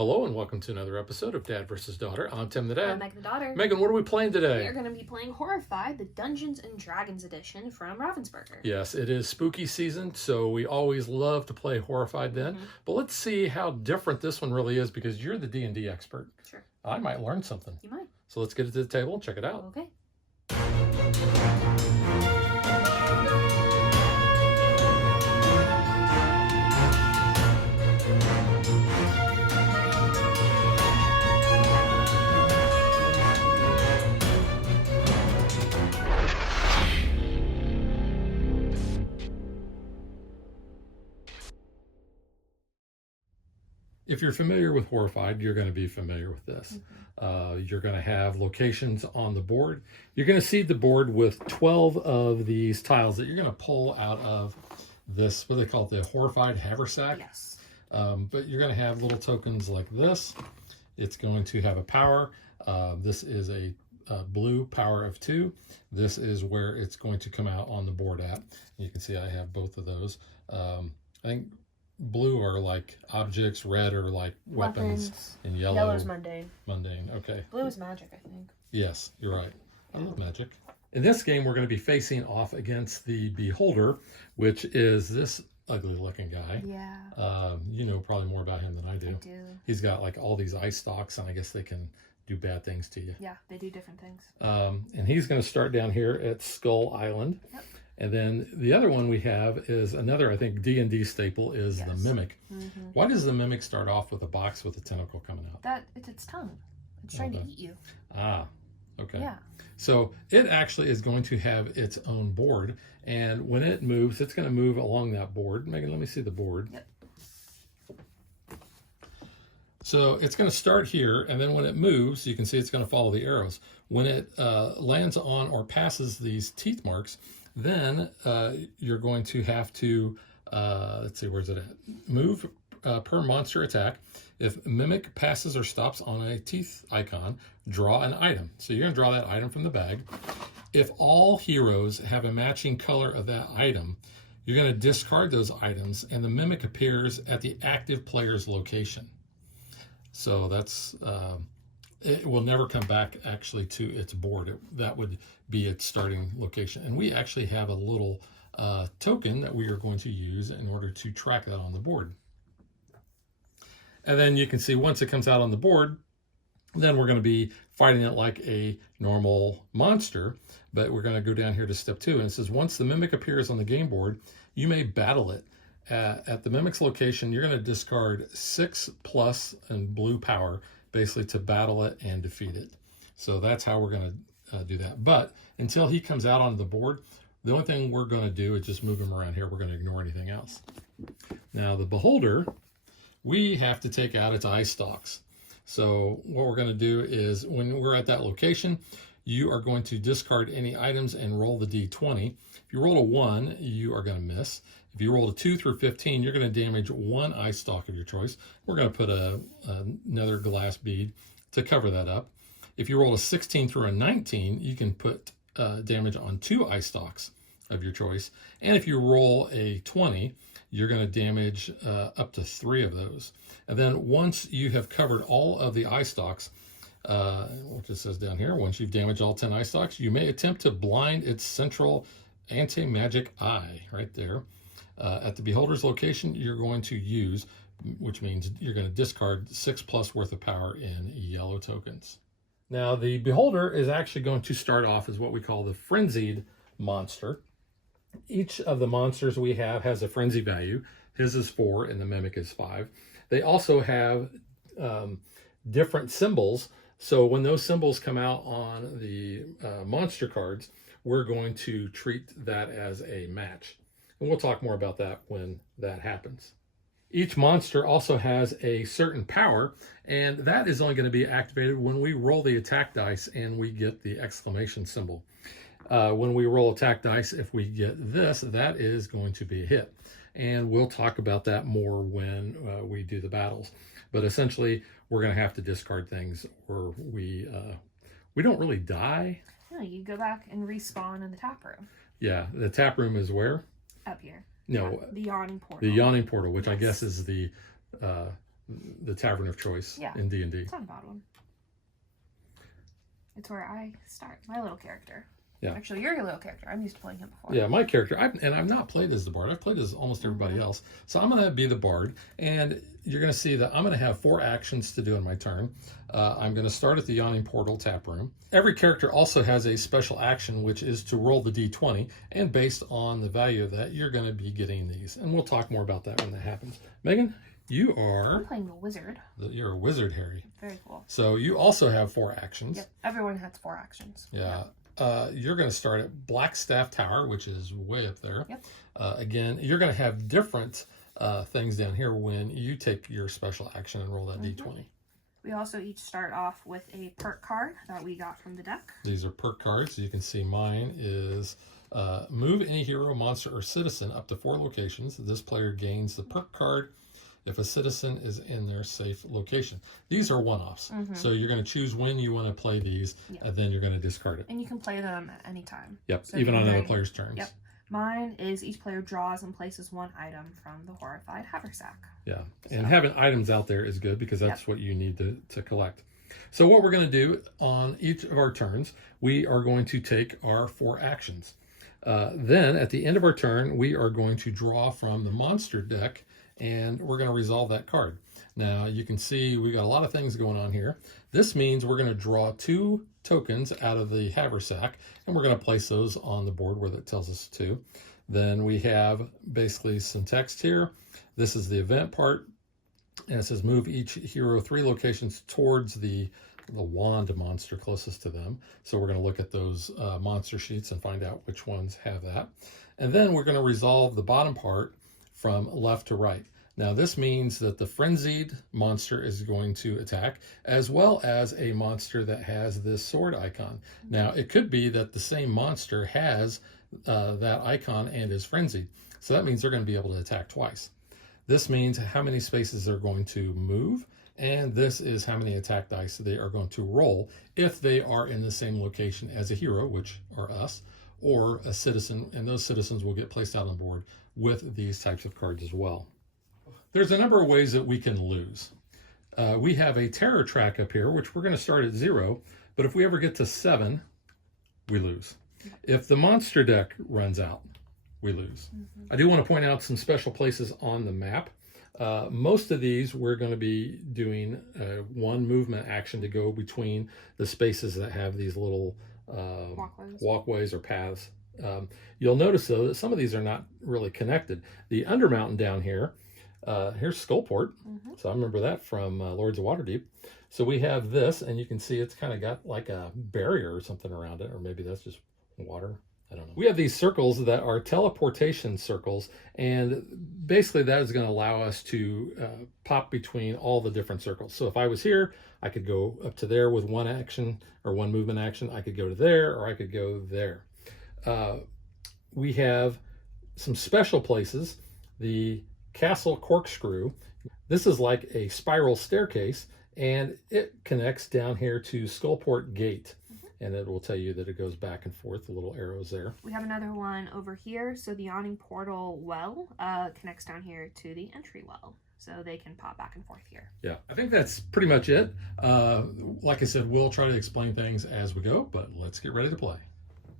Hello and welcome to another episode of Dad vs. Daughter. I'm Tim the Dad. I'm Megan the Daughter. Megan, what are we playing today? We are going to be playing Horrified, the Dungeons and Dragons edition from Ravensburger. Yes, it is spooky season, so we always love to play Horrified then. But let's see how different this one really is because you're the D&D expert. Sure. I might learn something. You might. So let's get it to the table and check it out. Okay. If you're familiar with Horrified, you're going to be familiar with this. You're going to have locations on the board. You're going to seed the board with 12 of these tiles that you're going to pull out of this, what they call it, the Horrified haversack. Yes. But you're going to have little tokens like this. It's going to have a power. This is a blue power of 2. This is where it's going to come out on the board at. You can see I have both of those. I think blue are like objects, red are like weapons, and yellow's mundane. Mundane, okay. Blue is magic, I think. Yes, you're right. I love magic. In this game, we're going to be facing off against the Beholder, which is this ugly looking guy. Yeah. You know probably more about him than I do. I do. He's got like all these ice stalks, and I guess they can do bad things to you. Yeah, they do different things. And he's going to start down here at Skull Island. Yep. And then the other one we have is another, I think, D&D staple is the Mimic. Why does the Mimic start off with a box with a tentacle coming out? It's its tongue. It's trying to eat you. Ah, okay. Yeah. So it actually is going to have its own board. And when it moves, it's going to move along that board. Megan, let me see the board. Yep. So it's going to start here, and then when it moves, you can see it's going to follow the arrows. When it lands on or passes these teeth marks, then you're going to have to, let's see, where's it at? Move per monster attack. If Mimic passes or stops on a teeth icon, draw an item. So you're going to draw that item from the bag. If all heroes have a matching color of that item, you're going to discard those items, and the Mimic appears at the active player's location. So that's... it will never come back actually to its board. That would be its starting location. And we actually have a little token that we are going to use in order to track that on the board. And then you can see once it comes out on the board, then we're going to be fighting it like a normal monster. But we're going to go down here to step 2. And it says, once the Mimic appears on the game board, you may battle it. At the Mimic's location, you're going to discard 6+ and blue power, basically to battle it and defeat it. So that's how we're going to do that. But until he comes out onto the board, the only thing we're going to do is just move him around here. We're going to ignore anything else. Now the Beholder, we have to take out its eye stalks. So what we're going to do is when we're at that location, you are going to discard any items and roll the D20. If you roll a 1, you are going to miss. If you roll a 2 through 15, you're going to damage 1 eye stalk of your choice. We're going to put another glass bead to cover that up. If you roll a 16 through a 19, you can put damage on 2 eye stalks of your choice. And if you roll a 20, you're going to damage up to 3 of those. And then once you have covered all of the eye stalks, which it says down here, once you've damaged all 10 eye stalks, you may attempt to blind its central anti-magic eye right there. At the Beholder's location, you're going to use, which means you're going to discard 6+ worth of power in yellow tokens. Now, the Beholder is actually going to start off as what we call the Frenzied monster. Each of the monsters we have has a frenzy value. His is 4 and the Mimic is 5. They also have different symbols. So when those symbols come out on the monster cards, we're going to treat that as a match. And we'll talk more about that when that happens. Each monster also has a certain power, and that is only going to be activated when we roll the attack dice and we get the exclamation symbol. When we roll attack dice, if we get this, that is going to be a hit. And we'll talk about that more when we do the battles. But essentially, we're going to have to discard things or we don't really die. No, you go back and respawn in the tap room. Yeah, the tap room is where? Up here. No. Yeah, the yawning portal. The yawning portal, which I guess is the the tavern of choice in D&D. It's not a bad one. It's where I start my little character. Yeah. Actually, you're your little character. I'm used to playing him before. Yeah, my character, I've not played as the bard. I've played as almost everybody else. So I'm going to be the bard, and you're going to see that I'm going to have 4 actions to do in my turn. I'm going to start at the Yawning Portal tap room. Every character also has a special action, which is to roll the d20, and based on the value of that, you're going to be getting these. And we'll talk more about that when that happens. Megan, you are... I'm playing a wizard. You're a wizard, Harry. Very cool. So you also have 4 actions. Yep, everyone has 4 actions. Yeah. You're going to start at Blackstaff Tower, which is way up there. Yep. Again, you're going to have different things down here when you take your special action and roll that d20. We also each start off with a perk card that we got from the deck. These are perk cards. You can see mine is move any hero, monster, or citizen up to 4 locations. This player gains the perk card if a citizen is in their safe location. These are one-offs. So you're going to choose when you want to play these, and then you're going to discard it. And you can play them at any time. Yep, so even on another player's turns. Yep. Mine is each player draws and places 1 item from the Horrified Haversack. Yeah, and having items out there is good because that's what you need to collect. So what we're going to do on each of our turns, we are going to take our 4 actions. Then at the end of our turn, we are going to draw from the monster deck, and we're going to resolve that card. Now you can see we got a lot of things going on here. This means we're going to draw 2 tokens out of the haversack, and we're going to place those on the board where that tells us to. Then we have basically some text here. This is the event part, and it says move each hero 3 locations towards the wand monster closest to them. So we're going to look at those monster sheets and find out which ones have that. And then we're going to resolve the bottom part from left to right. Now this means that the frenzied monster is going to attack, as well as a monster that has this sword icon. Now it could be that the same monster has that icon and is frenzied. So that means they're going to be able to attack twice. This means how many spaces they're going to move, and this is how many attack dice they are going to roll if they are in the same location as a hero, which are us, or a citizen, and those citizens will get placed out on the board with these types of cards as well. There's a number of ways that we can lose. We have a terror track up here, which we're going to start at 0, but if we ever get to 7, we lose. If the monster deck runs out, we lose. I do want to point out some special places on the map. Most of these we're going to be doing 1 movement action to go between the spaces that have these little walkways or paths. You'll notice though that some of these are not really connected. The Undermountain down here, here's Skullport. So I remember that from Lords of Waterdeep. So we have this, and you can see it's kind of got like a barrier or something around it, or maybe that's just water. I don't know. We have these circles that are teleportation circles, and basically that is going to allow us to pop between all the different circles. So if I was here, I could go up to there with 1 action or 1 movement action. I could go to there, or I could go there. We have some special places. The Castle Corkscrew. This is like a spiral staircase, and it connects down here to Skullport Gate. And it will tell you that it goes back and forth, the little arrows there. We have another one over here. So the Yawning Portal well connects down here to the entry well. So they can pop back and forth here. Yeah, I think that's pretty much it. Like I said, we'll try to explain things as we go, but let's get ready to play.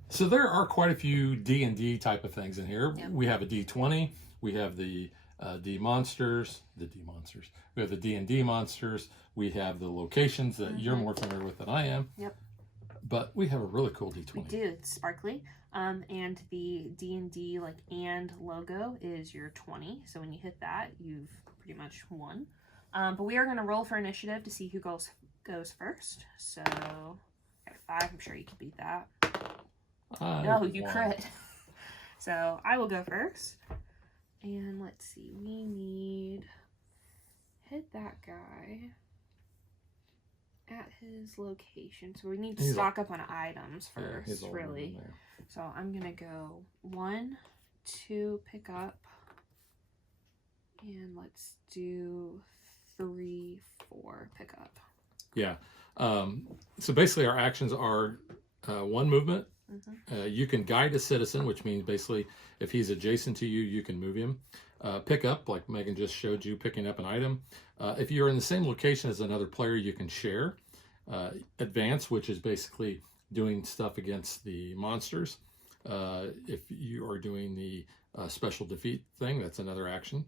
So there are quite a few D&D type of things in here. Yep. We have a D20. We have the D monsters. We have the D&D monsters. We have the locations that you're more familiar with than I am. Yep. But we have a really cool D20. We do. It's sparkly. And the D&D and logo is your 20. So when you hit that, you've pretty much won. But we are going to roll for initiative to see who goes first. So at 5, I'm sure you can beat that. No, you crit. So I will go first. And let's see. We need... Hit that guy at his location. So we need to stock up on items first, really. So I'm going to go 1, 2, pick up. And let's do 3, 4, pick up. Yeah. So basically our actions are 1 movement. Mm-hmm. You can guide a citizen, which means basically if he's adjacent to you, you can move him. Pick up, like Megan just showed you, picking up an item. If you're in the same location as another player, you can share. Advance, which is basically doing stuff against the monsters. If you are doing the special defeat thing, that's another action.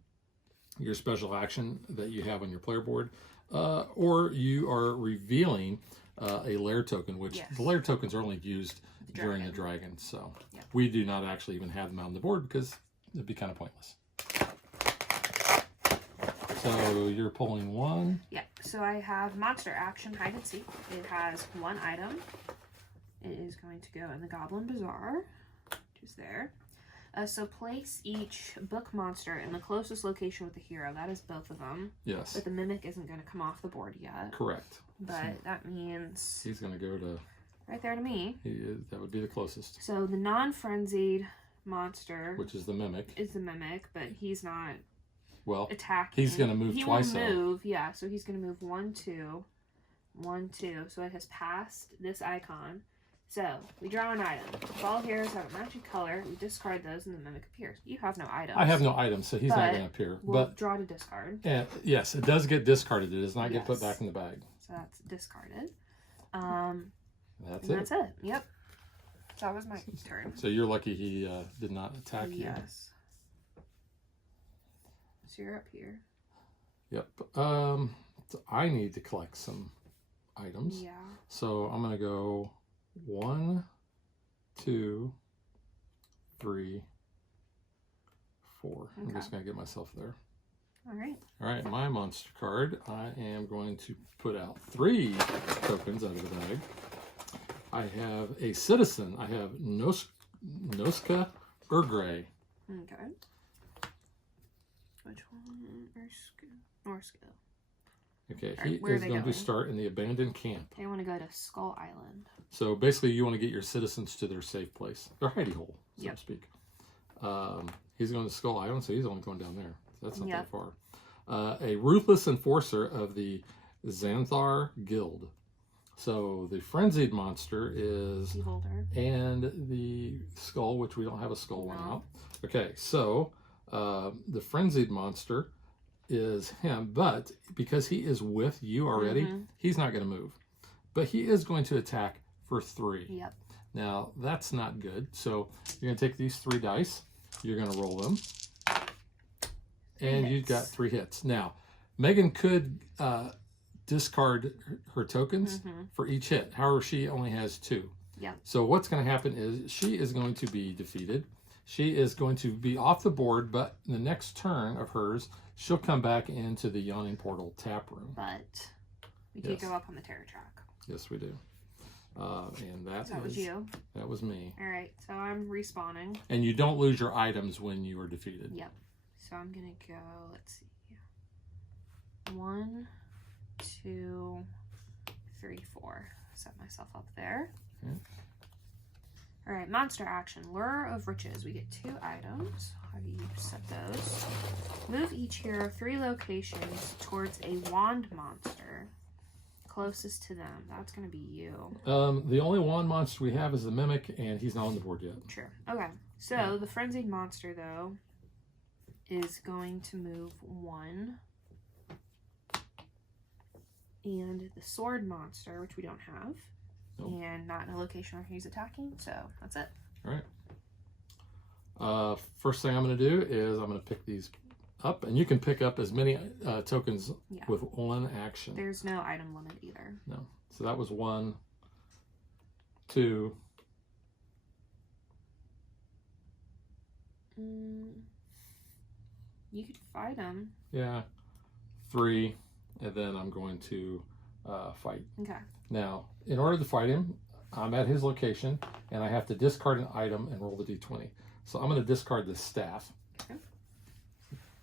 Your special action that you have on your player board. Or you are revealing a lair token, which Yes. the lair tokens are only used during the dragon. So Yep. we do not actually even have them on the board because it'd be kind of pointless. So you're pulling 1. Yeah, so I have monster action hide and seek. It has 1 item. It is going to go in the Goblin Bazaar, which is there. So place each book monster in the closest location with the hero. That is both of them. Yes. But the mimic isn't going to come off the board yet. Correct. But that means He's going to go to... right there to me. That would be the closest. So the non-frenzied monster, Which is the mimic. is the mimic, but he's not Well, attacking. he's going to move twice. He will move, yeah. So he's going to move 1, 2, 1, 2. So it has passed this icon. So we draw an item. If all heroes have a matching color, we discard those and the mimic appears. You have no items. I have no items, so he's not going to appear. We'll But draw to discard. yes, it does get discarded. It does not get put Yes. back in the bag. So that's discarded. That's And it. that's it. Yep. That was my turn. So you're lucky he did not attack you. Yes. So you're up here. Yep. So I need to collect some items. Yeah. So I'm going to go 1, 2, 3, 4. I'm Okay. just going to get myself there. All right. All right, my monster card. I am going to put out 3 tokens out of the bag. I have a citizen. I have Noska Urgray. Okay. Which one? Norskill. Okay, All he right, where are is they going to going? start in the abandoned camp. They want to go to Skull Island. So basically, you want to get your citizens to their safe place, their hidey hole, so Yep. to speak. He's going to Skull Island, so he's only going down there. So that's not Yep. that far. A ruthless enforcer of the Xanthar Guild. So the frenzied monster is, Beholder. and the skull, which we don't have a skull one No. out. Okay, so the frenzied monster is him, but because he is with you already, Mhm. he's not going to move. But he is going to attack for 3. Yep. Now, that's not good. So you're going to take these 3 dice. You're going to roll them. And you've got hits. 3 hits. Now, Megan could discard her tokens Mhm. for each hit. However, she only has 2. Yep. So what's going to happen is she is going to be defeated. She is going to be off the board, but the next turn of hers, she'll come back into the Yawning Portal tap room. But we Yes. can't go up on the terror track. Yes, we do. And So that was you. That was me. All right. So I'm respawning. And you don't lose your items when you are defeated. Yep. So I'm gonna go. Let's see. 1, 2, 3, 4. Set myself up there. Okay. All right. Monster action. Lure of Riches. We get 2 items. How do you set those? Move each hero 3 locations towards a wand monster closest to them. That's gonna be you. The only wand monster we have is the Mimic, and he's not on the board yet. Sure. Okay. So the frenzied monster though is going to move 1. And the sword monster, which we don't have, Nope. and not in a location where he's attacking, so that's it. All right. First thing I'm going to do is I'm going to pick these up, and you can pick up as many tokens Yeah. with 1 action. There's no item limit either. No. So that was 1, 2. You could fight him. Yeah. 3, and then I'm going to fight. Okay. Now, in order to fight him, I'm at his location, and I have to discard an item and roll the d20. So I'm going to discard the staff. Okay.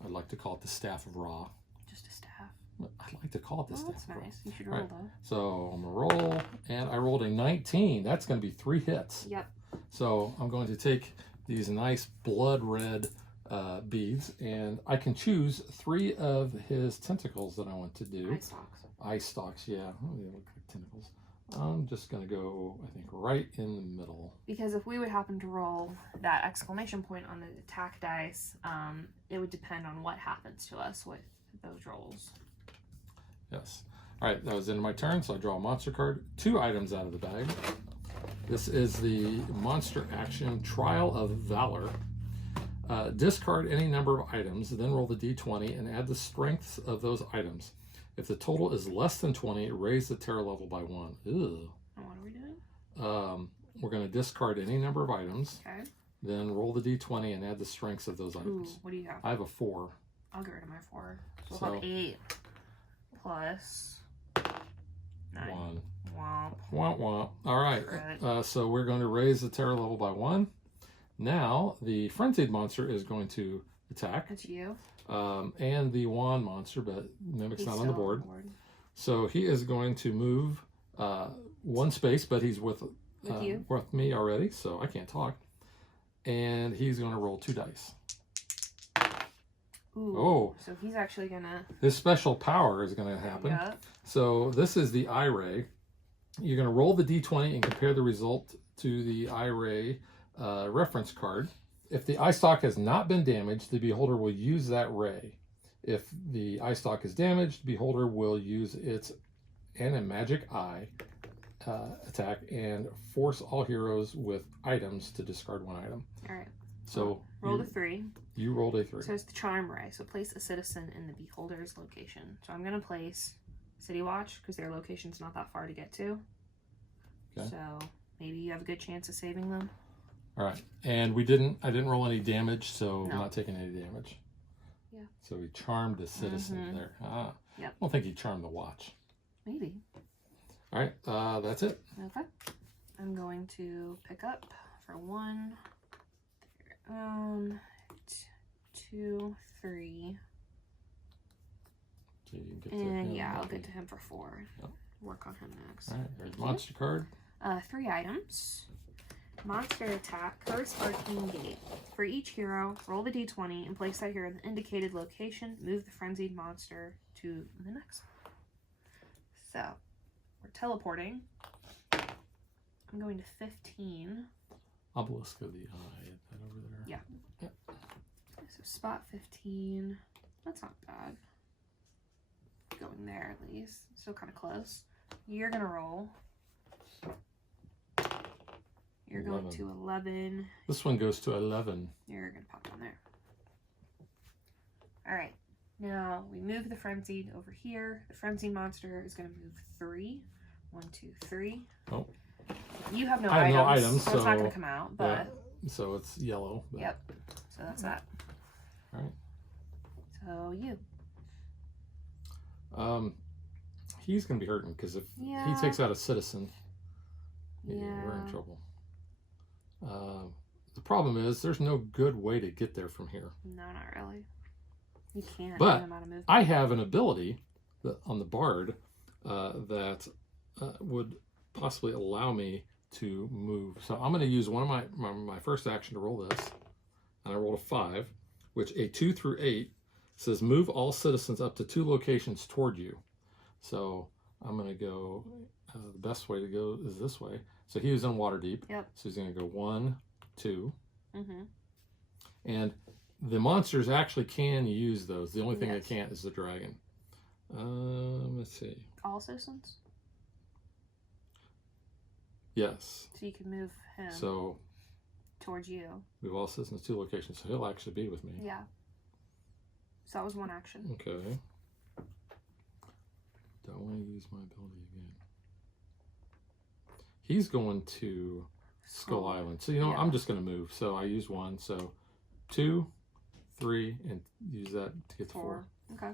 I'd like to call it the Staff of Ra. Just a staff. I'd like to call it the Oh, Staff that's of Ra. nice. You should All roll right. though. So I'm going to roll, and I rolled a 19. That's going to be 3 hits. Yep. So I'm going to take these nice blood red beads, and I can choose 3 of his tentacles that I want to do. Eye stalks. Eye stalks, yeah. Oh, they look like tentacles. I'm just going to go, I think, right in the middle. Because if we would happen to roll that exclamation point on the attack dice, it would depend on what happens to us with those rolls. Yes. All right, that was the end of my turn, so I draw a monster card. 2 items out of the bag. This is the monster action Trial of Valor. Discard any number of items, then roll the d20 and add the strengths of those items. If the total is less than 20, raise the terror level by 1. Ew. And what are we doing? We're going to discard any number of items, Okay. then roll the d20 and add the strengths of those items. Ooh, what do you have? I have a 4. I'll get rid of my 4. So we'll have 8 plus 9. 1. Womp. Womp womp. All right. So we're going to raise the terror level by 1. Now the frenzied monster is going to attack. That's you. And the wand monster, but Mimic's He's not on the still board. So he is going to move 1 space, but he's with you? with me already, so I can't talk. And he's going to roll 2 dice. Ooh. Oh. So he's actually gonna. His special power is going to happen. Yeah. So this is the eye ray. You're going to roll the d20 and compare the result to the eye ray reference card. If the eye stalk has not been damaged, the beholder will use that ray. If the eye stalk is damaged, the beholder will use its animagic eye attack and force all heroes with items to discard 1 item. All right. So roll a 3. You rolled a 3. So it's the charm ray. So place a citizen in the beholder's location. So I'm gonna place City Watch because their location's not that far to get to. Okay. So maybe you have a good chance of saving them. All right, and I didn't roll any damage, so No. I'm not taking any damage. Yeah. So he charmed the citizen there. Ah. Yep. I don't think he charmed the watch. Maybe. All right, that's it. Okay. I'm going to pick up for 1, 2, 3, So you can get to and him, yeah, I'll maybe. get to him for 4. Yep. Work on him next. All right, there's Thank monster card. 3 items. Monster attack, Curse Arcane Gate. For each hero, roll the d20 and place that hero in the indicated location. Move the frenzied monster to the next one. So, we're teleporting. I'm going to 15. Obelisk of the eye. Is that over there? Yeah. Yep. So spot 15. That's not bad. Going there at least. Still kind of close. You're going to roll. You're 11. going to 11. This one goes to 11. You're going to pop down there. Alright. Now, we move the frenzied over here. The frenzied monster is going to move 3. 1, 2, 3. Oh. You have no I have items. no items, so it's not so- going to come out, but... Yeah, so it's yellow. But, Yep. So that's that. All right. So you. He's going to be hurting because if Yeah. he takes out a citizen, we're in Yeah. trouble. The problem is there's no good way to get there from here. No, not really. You can't. But no amount of movement. I have an ability on the bard that would possibly allow me to move. So I'm going to use one of my first action to roll this. And I rolled a 5, which a 2 through 8 says move all citizens up to 2 locations toward you. So I'm going to go, the best way to go is this way. So he was in Waterdeep. Yep. So he's going to go 1, 2. Mm-hmm. And the monsters actually can use those. The only thing Yes. they can't is the dragon. Let's see. All citizens? Yes. So you can move him So towards you. we've all citizens 2 locations, so he'll actually be with me. Yeah. So that was one action. Okay. Don't want to use my ability again. He's going to Skull Island. So, Yeah. I'm just going to move. So I use 1. So 2, 3, and use that to get to 4. Okay.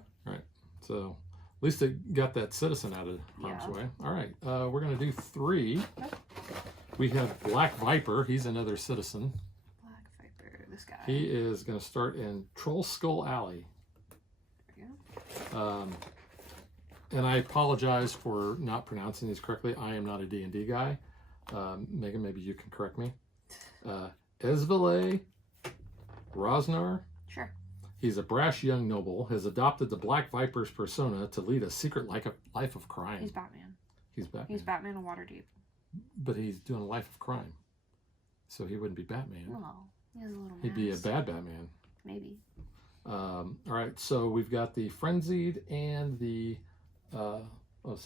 So at least it got that citizen out of harm's Yeah. way. All right. We're going to do 3. Okay. We have Black Viper. He's another citizen. Black Viper, this guy. He is going to start in Troll Skull Alley. There you go. And I apologize for not pronouncing these correctly. I am not a D&D guy. Megan, maybe you can correct me. Esvele Rosnar. Sure. He's a brash young noble, has adopted the Black Viper's persona to lead a secret life of crime. He's Batman. He's Batman. He's Batman in Waterdeep. But he's doing a life of crime. So he wouldn't be Batman. Well, he has a little He'd be a mask. bad Batman. Maybe. All right, so we've got the Frenzied and the... so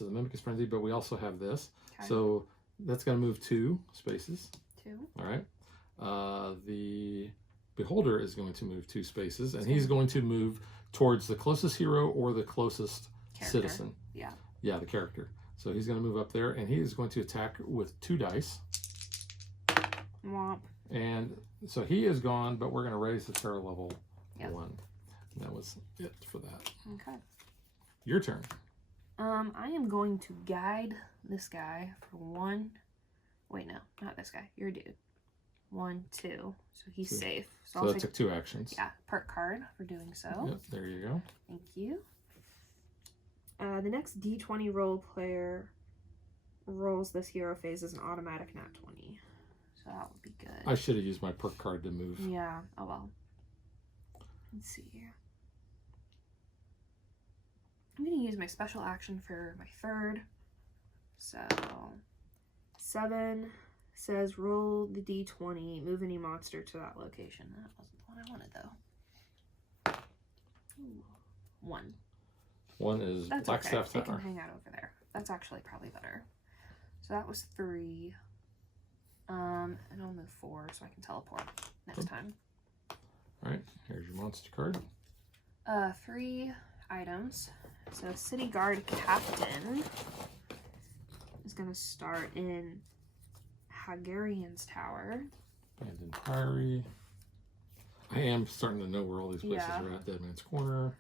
the Mimic is Frenzied, but we also have this. Okay. So that's going to move 2 spaces. 2. All right. The Beholder is going to move 2 spaces, and he's going to move towards the closest hero or the closest citizen. Yeah. Yeah, the character. So he's going to move up there, and he is going to attack with 2 dice. Womp. And so he is gone, but we're going to raise the terror level 1. And that was it for that. Okay. Your turn. I am going to guide this guy for 1. Wait, no, not this guy. You're a dude. 1, 2. So he's safe. So that took 2 actions. Yeah, perk card for doing so. Yep, there you go. Thank you. The next D20 role player rolls this hero phase as an automatic nat 20. So that would be good. I should have used my perk card to move. Yeah, oh well. Let's see here. I'm going to use my special action for my 3rd. So, 7 says roll the D20, move any monster to that location. That wasn't the one I wanted, though. Ooh. 1. 1 is That's Blackstaff okay. It can Tower. hang out over there. That's actually probably better. So that was 3. And I'll move 4 so I can teleport next time. All right, here's your monster card. 3 items. So City Guard Captain is going to start in Hagarian's Tower. Abandoned Priory. I am starting to know where all these places Yeah. are at. Dead Man's Corner.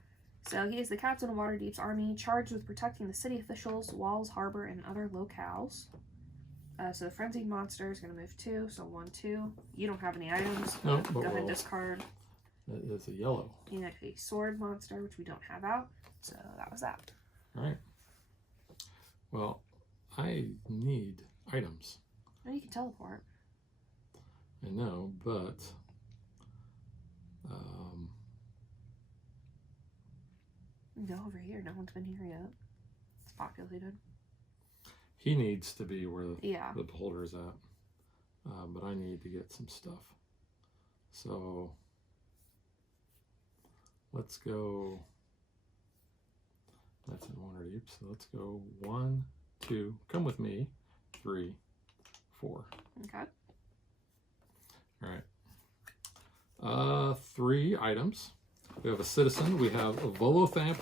So he is the captain of Waterdeep's army, charged with protecting the city officials, walls, harbor, and other locales. So the Frenzied Monster is going to move 2, so 1, 2. You don't have any items. No, Go but ahead and we'll... discard. It's a yellow. And a Sword Monster, which we don't have out. So that was that. All right. Well, I need items. And you can teleport. I know, but Go over here. No one's been here yet. It's populated. he needs to be where Yeah. the Beholder is at. But I need to get some stuff. So let's go. That's in Waterdeep. So let's go 1, 2. Come with me. 3, 4. Okay. All right. 3 items. We have a citizen. We have a Volothamp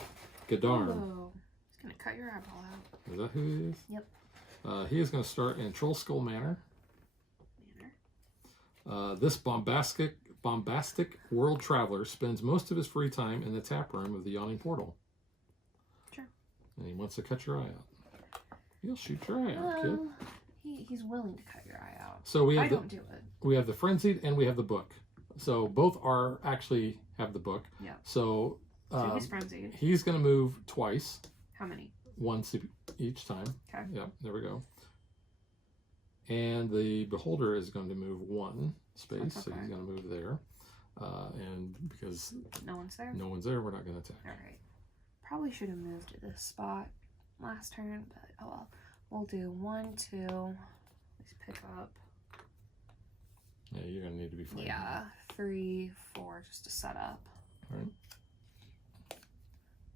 Gadarn. Oh, he's gonna cut your eyeball out. Is that who he is? Yep. He is going to start in Troll Skull Manor. This bombastic world traveler spends most of his free time in the tap room of the Yawning Portal. Sure. And he wants to cut your eye out. He'll shoot your eye out, kid. He's willing to cut your eye out. So we I have don't do it. we have the Frenzied and we have the book. So both are actually have the book. Yeah. So, So he's frenzied. he's going to move twice. How many? Once each time. Okay. Yep, there we go. And the Beholder is going to move 1 space, That's so okay. he's going to move there. And because No one's there? no one's there, we're not going to attack. Alright. Probably should have moved to this spot last turn, but oh well. We'll do 1, 2. Let's pick up. Yeah, you're going to need to be fighting. Yeah, 3, 4, just to set up. All right.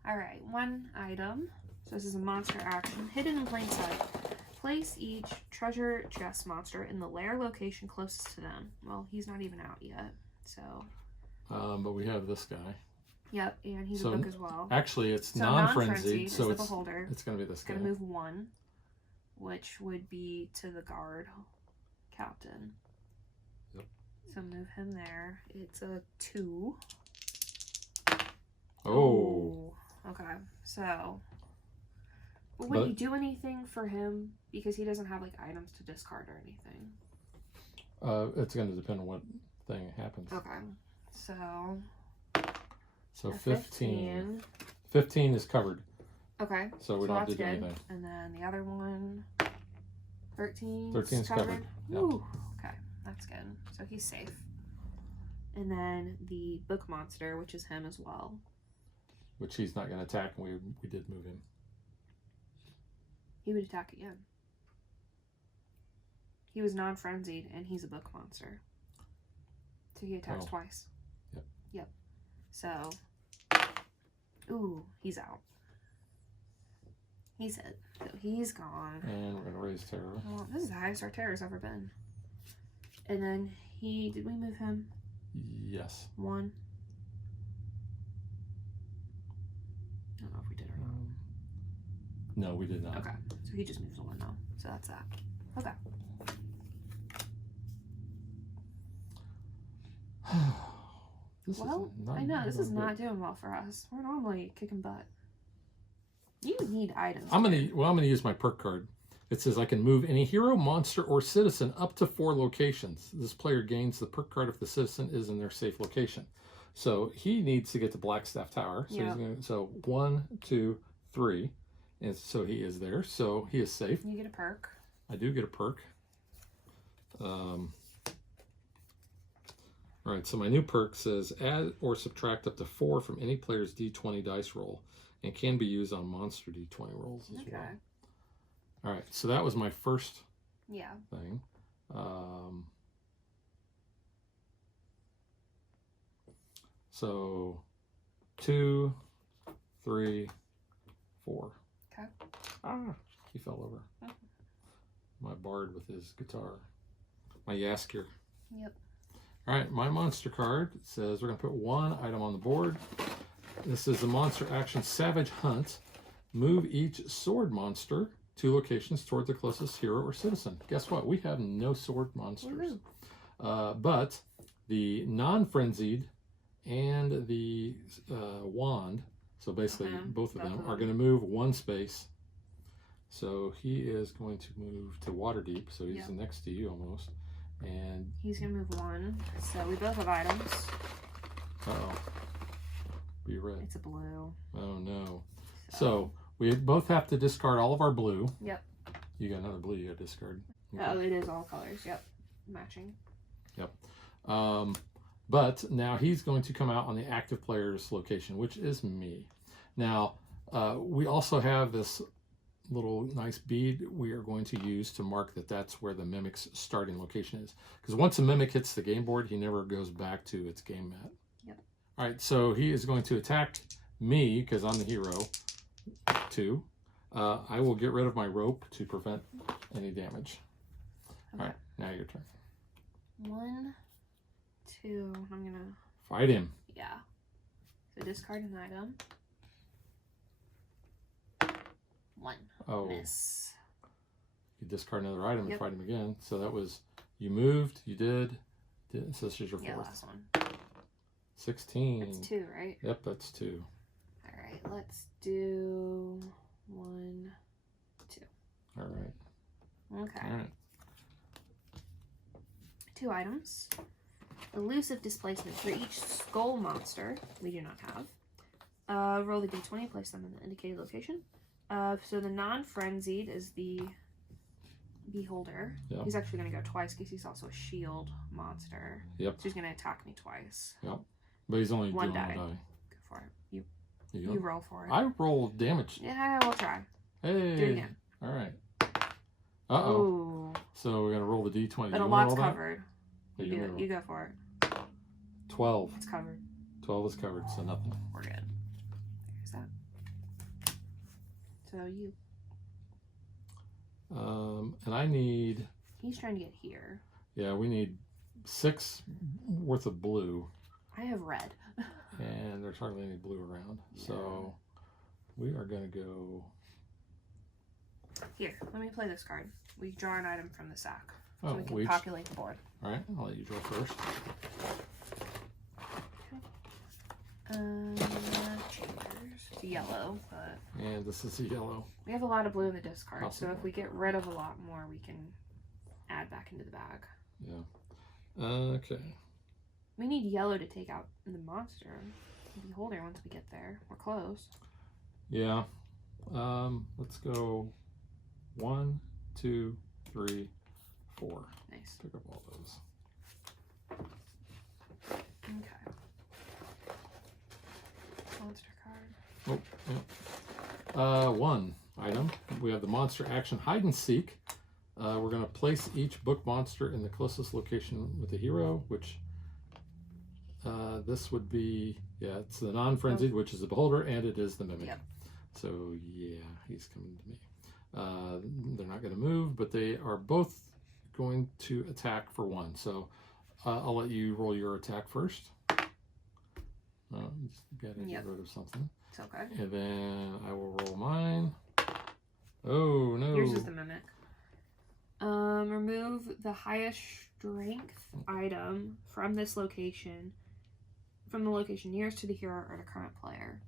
Alright, 1 item. So this is a monster action. Hidden in plain sight. Place each treasure chest monster in the lair location closest to them. Well, he's not even out yet, so... But we have this guy. Yep, and he's So, a book as well. Actually, it's So non-frenzied, is so the it's Beholder. going to be this guy. Gonna move 1, which would be to the guard captain. Yep. So move him there. It's a 2. Oh. Okay, so... But would you do anything for him? Because he doesn't have, like, items to discard or anything. It's going to depend on what thing happens. Okay, so... So a 15. 15 is covered. Okay. So we don't have to that's do good. anything. And then the other one... 13 13 is covered. Yep. Ooh, okay, that's good. So he's safe. And then the book monster, which is him as well. Which he's not going to attack, and we did move him. he would attack again. He was non-frenzied, and he's a book monster. So he attacks twice. Yep. Yep. So, ooh, he's out. He's it. So he's gone. And we're going to raise terror. Well, this is the highest our terror's ever been. And then did we move him? Yes. 1. I don't know if we did or not. No, we did not. Okay. So he just moves 1 now. So that's that. Okay. I know, this is not doing well for us. We're normally kicking butt. You need items. I'm gonna use my perk card. It says I can move any hero, monster, or citizen up to 4 locations. This player gains the perk card if the citizen is in their safe location. So he needs to get to Blackstaff Tower. So so 1, 2, 3, and so he is there. So he is safe. You get a perk. I do get a perk. All right, so my new perk says add or subtract up to 4 from any player's D20 dice roll and can be used on monster D20 rolls as well. All right, so that was my first thing. So 2, 3, 4. Okay. Ah, he fell over. Oh. My bard with his guitar. My Yasker. Yep. All right, my monster card says we're going to put 1 item on the board. This is a monster action, Savage Hunt. Move each sword monster 2 locations toward the closest hero or citizen. Guess what? We have no sword monsters. But the non-frenzied and the wand, so basically both of them, are going to move 1 space. So he is going to move to Waterdeep, so he's next to you almost. And he's gonna move 1. So we both have items. Uh-oh. Be red. It's a blue. Oh no. So we both have to discard all of our blue. Yep. You got another blue you got to discard. Okay. Oh, it is all colors. Yep. Matching. Yep. But now he's going to come out on the active player's location, which is me. Now, we also have this little nice bead we are going to use to mark that that's where the mimic's starting location is, because once a mimic hits the game board, he never goes back to its game mat. Yep. All right, so he is going to attack me because I'm the hero. 2. I will get rid of my rope to prevent any damage. Okay. All right, now your turn. 1, 2. I'm gonna fight him. Yeah. So discard an item. 1. Oh. Miss. You discard another item and fight him again. So that was, you moved, you did. So this is your 4th. Yeah, last one. 16. That's 2, right? Yep, that's 2. All right, let's do 1, 2. All right. Okay. All right. 2 items. Elusive displacement for each skull monster we do not have. Roll the d20, place them in the indicated location. So the non-frenzied is the beholder. Yep. He's actually going to go twice because he's also a shield monster. Yep. So he's going to attack me twice. Yep. But he's only one dealing die. a die. Go for it. You roll for it. I roll damage. Yeah, we'll try. Hey. Do it again. All right. Uh-oh. Ooh. So we're going to roll the d20. But a lot's covered. You do it. You go for it. 12. It's covered. 12 is covered, so nothing. We're good. There's that. So you. And I need... He's trying to get here. Yeah, we need 6 worth of blue. I have red. And there's hardly any blue around. Yeah. So we are going to go... Here, let me play this card. We draw an item from the sack. So Oh, we can populate the board. All right, I'll let you draw first. Chambers. It's yellow, but... And this is a yellow. We have a lot of blue in the discard, Possible. so if we get rid of a lot more, we can add back into the bag. Yeah. Okay. We need yellow to take out the monster. The beholder once we get there. We're close. Yeah. Let's go 1, 2, 3, 4. Nice. Pick up all those. Okay. Monster card. Oh, yeah. 1 item. we have the monster action hide and seek. We're going to place each book monster in the closest location with the hero, which this would be, yeah, it's the non-frenzied, which is the beholder, and it is the mimic. Yep. So yeah, he's coming to me. They're not going to move, but they are both going to attack for 1. So I'll let you roll your attack first. Just got to get rid of something. It's okay. And then I will roll mine. Oh no! Yours is the mimic. Remove the highest strength item from this location, from the location nearest to the hero or the current player.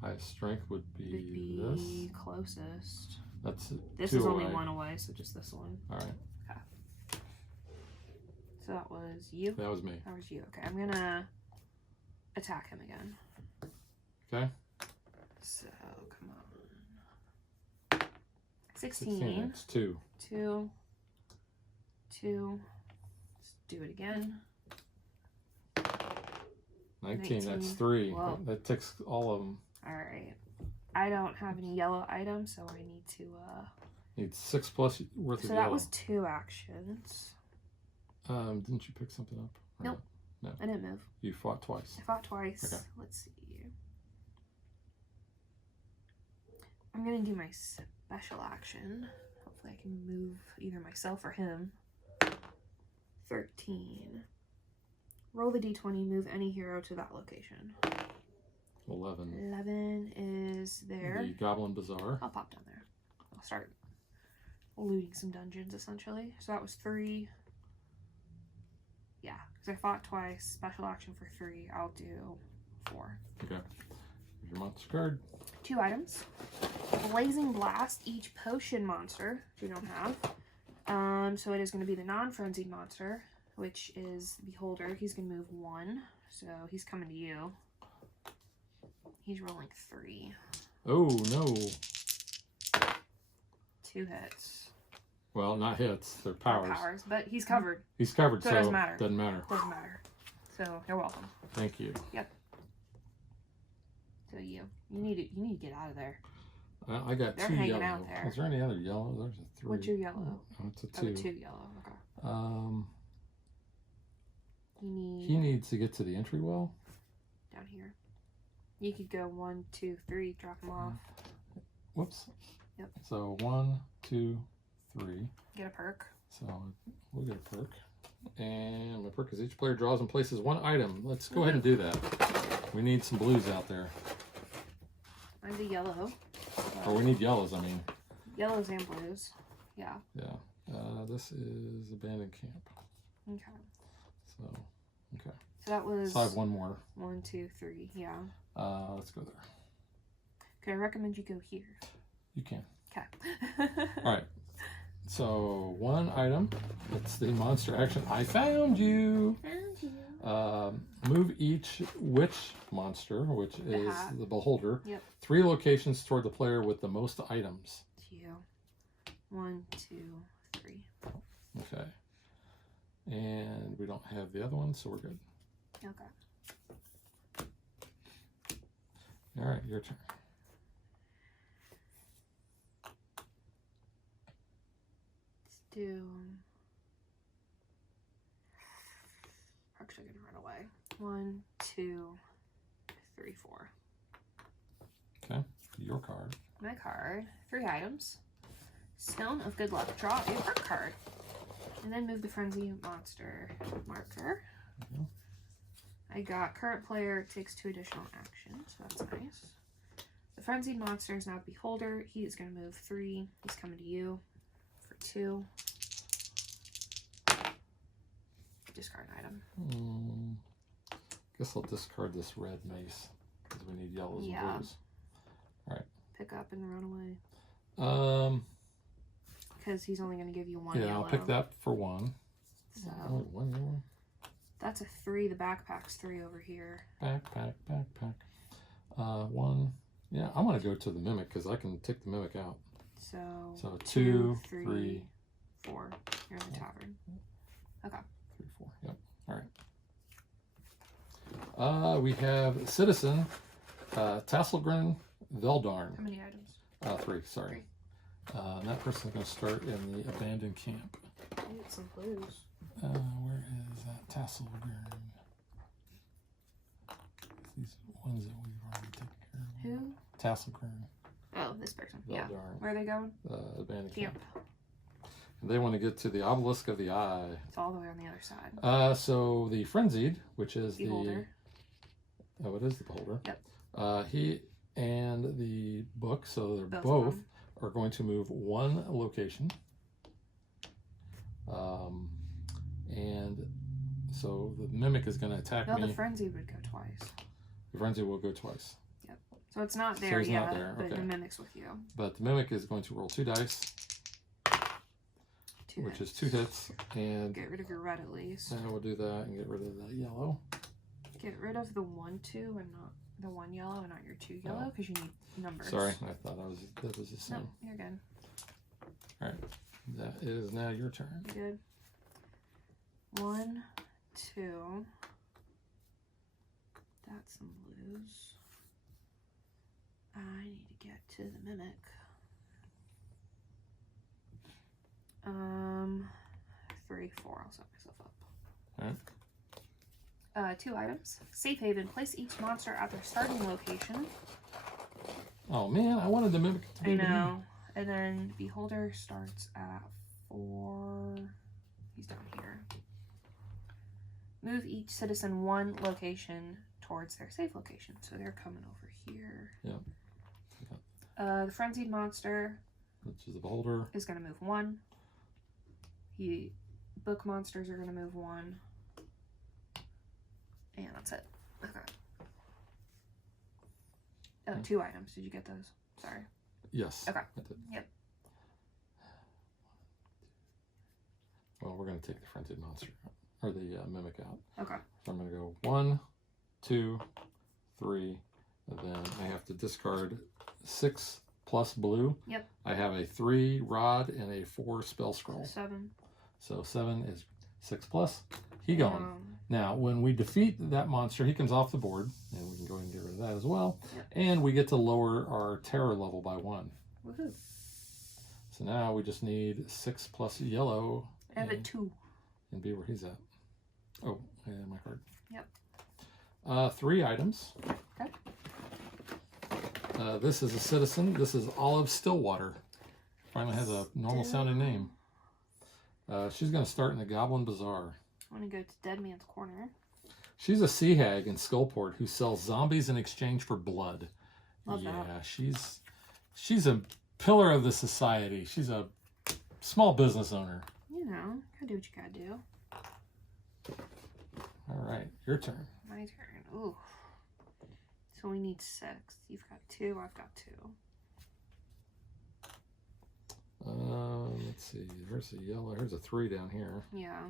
Highest strength would be this. Closest. That's this 2 is only away. 1 away, so just this one. All right. Okay. So that was you. That was me. That was you. Okay, I'm gonna attack him again. Okay. So come on. 16. It's 2. 2. 2. Let's do it again. 19. That's 3. Whoa. That ticks all of them. All right. I don't have any yellow items, so I need to. Need 6 plus worth of So yellow. that was 2 actions. Didn't you pick something up? Or Nope. No. I didn't move. You fought twice. I fought twice. Okay. Let's see. I'm gonna do my special action. Hopefully, I can move either myself or him. 13. Roll the d20. Move any hero to that location. 11. 11 is there. The Goblin Bazaar. I'll pop down there. I'll start looting some dungeons, essentially. So that was 3. Yeah, because I fought twice. Special action for 3. I'll do 4. Okay. Here's your monster card. 2 items. Blazing Blast, each potion monster, which we don't have. So it is going to be the non-frenzied monster, which is Beholder. He's going to move 1, so he's coming to you. He's rolling 3. Oh, no. 2 hits. Well, not hits. They're Not powers. but he's covered. He's covered, So so it doesn't matter. Doesn't matter. Doesn't matter. So you're welcome. Thank you. Yep. So you need to get out of there. I got They're 2 hanging yellow. out there. Is there any other yellow? There's a 3. What's your yellow? Oh, it's a 2. Oh, 2 yellow. Okay. You need He needs to get to the entry well. down here. You could go 1, 2, 3, drop them off. Whoops. Yep. So 1, 2, 3. Get a perk. So we'll get a perk. And my perk is each player draws and places 1 item. Let's go ahead and do that. We need some blues out there. Mine's a yellow. Or we need yellows, I mean. Yellows and blues. Yeah. Yeah. This is Abandoned Camp. Okay. So, okay. So that was So I have 1 more. 1, 2, 3. Yeah. Let's go there. Could I recommend you go here? You can. Okay. All right. So 1 item. It's the monster action. I found you. Move each witch monster, which is the beholder, Yep. 3 locations toward the player with the most items. 2. 1, 2, 3. Okay. And we don't have the other one, so we're good. Okay. All right, your turn. Let's do. Actually, gonna run away. 1, 2, 3, 4. Okay, your card. My card. 3 items. Stone of Good Luck. Draw a perk card. And then move the Frenzy Monster marker. Mm-hmm. I got current player takes 2 additional actions, so that's nice. The Frenzied Monster is now Beholder. He is going to move 3. He's coming to you for 2. Discard an item. Guess I'll discard this red mace because we need yellows and blues. All right. Pick up and run away. Because he's only going to give you 1 yeah, yellow. I'll pick that for 1. So Oh, 1 yellow. that's a 3. The backpack's 3 over here. Backpack. 1. Yeah, I'm going to go to the mimic because I can take the mimic out. So 2, 3, 3, 4. You're in the tavern. Okay. 3, 4. Yep. All right. We have Citizen Tasselgren Veldarn. How many items? 3. Sorry. And that person's going to start in the abandoned camp. I need some blues. Where is that tassel girl? These ones that we've already taken care of. Who? Tassel Kern. Oh, this person. Oh, Yeah. darn. Where are they going? Abandoned camp. And they want to get to the obelisk of the eye. It's all the way on the other side. So the frenzied, which is Beholder. Oh, it is the beholder. Yep. He and the book, so they're Both both are going to move one location. And so the mimic is going to attack No, me. the frenzy would go twice. The frenzy will go twice. Yep. So it's not So there it's yet, not there, but okay. the mimic's with you. But the mimic is going to roll 2 dice, which is 2 hits, and Get rid of your red at least. we'll do that and get rid of that yellow. Get rid of the 1, 2, and not the 1 yellow and not your 2 yellow because you need numbers. Sorry, I thought that was the same. No, you're good. All right, that is now your turn. Good. 1, 2. That's some blues. I need to get to the mimic. 3, 4. I'll set myself up. All right. 2 items. Safe haven. Place each monster at their starting location. Oh man, I wanted the mimic to be. I know. And then beholder starts at 4. He's down here. Move each citizen 1 location towards their safe location. So they're coming over here. Yeah. The frenzied monster, Which is the beholder. is going to move 1. Book monsters are going to move 1. And that's it. Okay. Oh, 2 items. Did you get those? Sorry. Yes. Okay. I did. Yep. Well, we're going to take the frenzied monster out, or the mimic out. Okay. So I'm going to go 1, 2, 3, and then I have to discard 6 plus blue. Yep. I have a 3 rod and a 4 spell scroll. 7. So 7 is 6 plus. He gone. Now, when we defeat that monster, he comes off the board, and we can go ahead and get rid of that as well. Yep. And we get to lower our terror level by 1. Woohoo. So now we just need 6 plus yellow. I have a 2. And be where he's at. Oh, yeah, my card. Yep. 3 items. Okay. This is a citizen. This is Olive Stillwater. Finally has a normal sounding name. She's going to start in the Goblin Bazaar. I'm going to go to Dead Man's Corner. She's a sea hag in Skullport who sells zombies in exchange for blood. Love yeah, that. she's a pillar of the society. She's a small business owner. You know, gotta do what you gotta do. All right, your turn. My turn. Ooh. So we need 6. You've got 2. I've got 2. Let's see. There's a yellow. Here's a 3 down here. Yeah.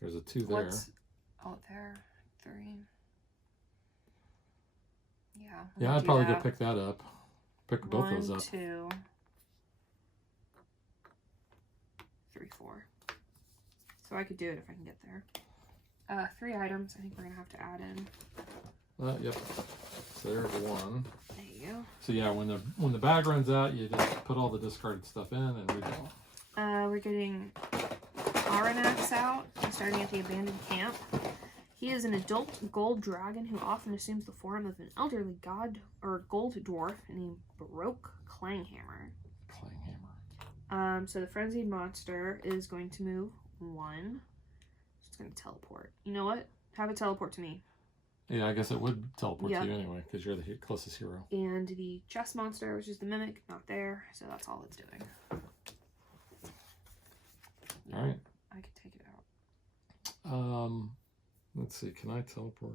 There's a 2 there. Oh, there. 3. Yeah. Yeah, I'd probably go pick that up. Pick both those up. 1, 2, 3, 4. So I could do it if I can get there. 3 items. I think we're gonna have to add in. Yep. So there's 1. There you go. So yeah, when the bag runs out, you just put all the discarded stuff in and redo. We're getting Aranax out, starting at the abandoned camp. He is an adult gold dragon who often assumes the form of an elderly god or gold dwarf named Baroque Clanghammer. So the frenzied monster is going to move 1. It's going to teleport. You know what? Have it teleport to me. Yeah, I guess it would teleport to you anyway, because you're the closest hero. And the chest monster, which is the mimic, not there. So that's all it's doing. All right. I could take it out. Let's see. Can I teleport?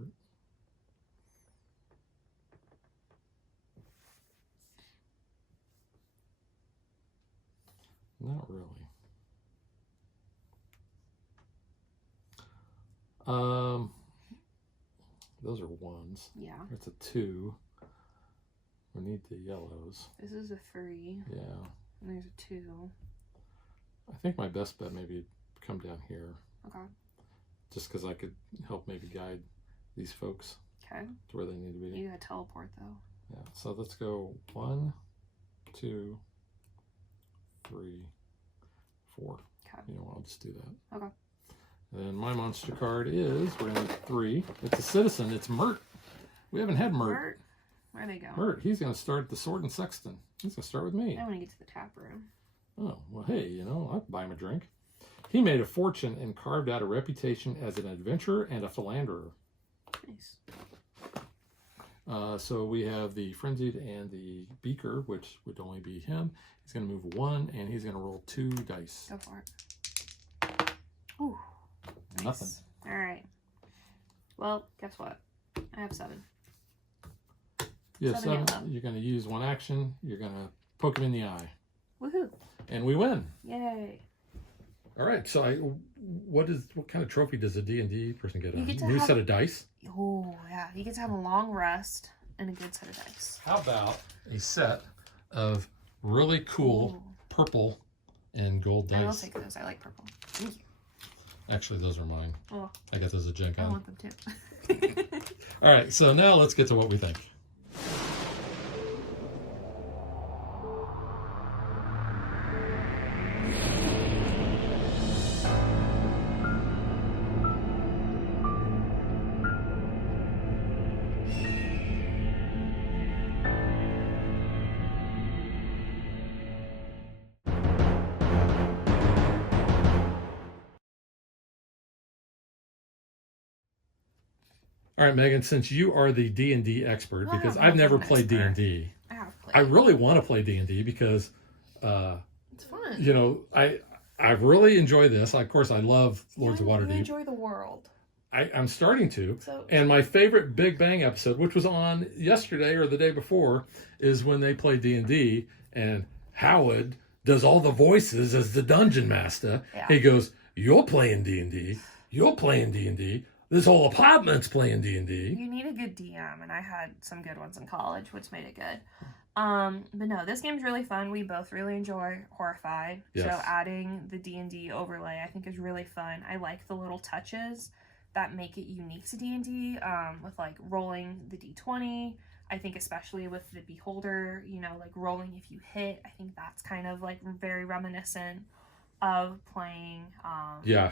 Not really. Those are 1s. Yeah. It's a 2. We need the yellows. This is a 3. Yeah. And there's a 2. I think my best bet maybe come down here. Okay. Just because I could help maybe guide these folks Okay. to where they need to be. You gotta teleport though. Yeah. So let's go 1, 2, 3, 4. Okay. You know, I'll just do that. Okay. And then my monster card is, we're going to 3. It's a citizen. It's Mert. We haven't had Mert. Mert? Where are they going? Mert, he's going to start the Sword and Sexton. He's going to start with me. I want to get to the tap room. Oh, well, hey, you know, I'll buy him a drink. He made a fortune and carved out a reputation as an adventurer and a philanderer. Nice. So we have the Frenzied and the Beaker, which would only be him. He's going to move 1, and he's going to roll 2 dice. Go for it. Ooh. Nice. Nothing. All right. Well, guess what? I have 7. Yeah, 7 yellow. You're going to use 1 action. You're going to poke him in the eye. Woohoo. And we win. Yay. All right. So what kind of trophy does a D&D person get? You A get to new have- set of dice? Oh, yeah. You get to have a long rest and a good set of dice. How about a set of really cool purple and gold dice? I will take those. I like purple. Thank you. Actually, those are mine. Oh, I got those at Gen I Con. want them too. All right, so now let's get to what we think. All right, Megan, since you are the D&D expert, Well, because I'm I've never an played expert. D&D, I have played. I really want to play D&D because, It's fun. you know, I really enjoy this. Of course, I love Lords of You Waterdeep. enjoy the world. I'm starting to. So And my favorite Big Bang episode, which was on yesterday or the day before, is when they play D&D and Howard does all the voices as the dungeon master. Yeah. He goes, "You're playing D&D. You're playing D&D. This whole apartment's playing D&D." you need a good DM, and I had some good ones in college, which made it good. But no, this game's really fun. We both really enjoy Horrified. Yes. So adding the D&D overlay, I think, is really fun. I like the little touches that make it unique to D&D, with like rolling the D20. I think especially with the Beholder, you know, like rolling if you hit. I think that's kind of like very reminiscent of playing. Yeah,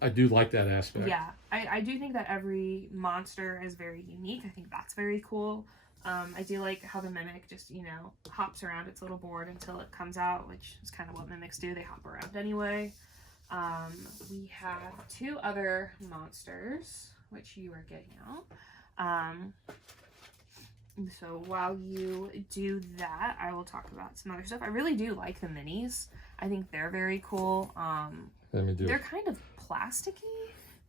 I do like that aspect. Yeah, I do think that every monster is very unique. I think that's very cool. I do like how the Mimic just, you know, hops around its little board until it comes out, which is kind of what Mimics do. They hop around anyway. We have 2 other monsters, which you are getting out. So while you do that, I will talk about some other stuff. I really do like the minis. I think they're very cool. Let me do They're it. kind of plasticky.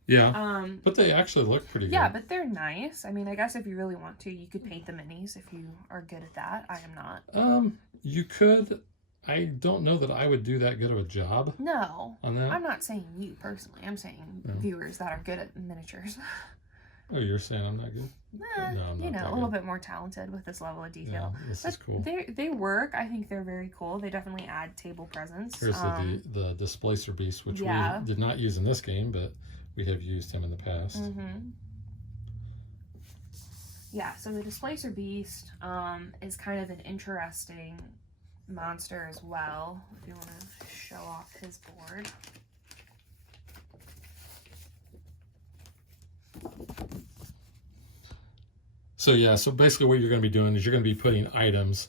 Yeah, but they actually look pretty good. Yeah, but they're nice. I mean, I guess if you really want to, you could paint the minis if you are good at that. I am not. You could. I don't know that I would do that good of a job No, on that. I'm not saying you personally. I'm saying viewers that are good at miniatures. Oh, you're saying I'm not good? No, I'm not You know, that a little good. bit more talented with this level of Yeah, detail. this is cool. They work. I think they're very cool. They definitely add table presence. Here's the Displacer Beast, which yeah. we did not use in this game, but we have used him in the past. Yeah, so the Displacer Beast is kind of an interesting monster as well. If you want to show off his board. So yeah, so basically what you're going to be doing is you're going to be putting items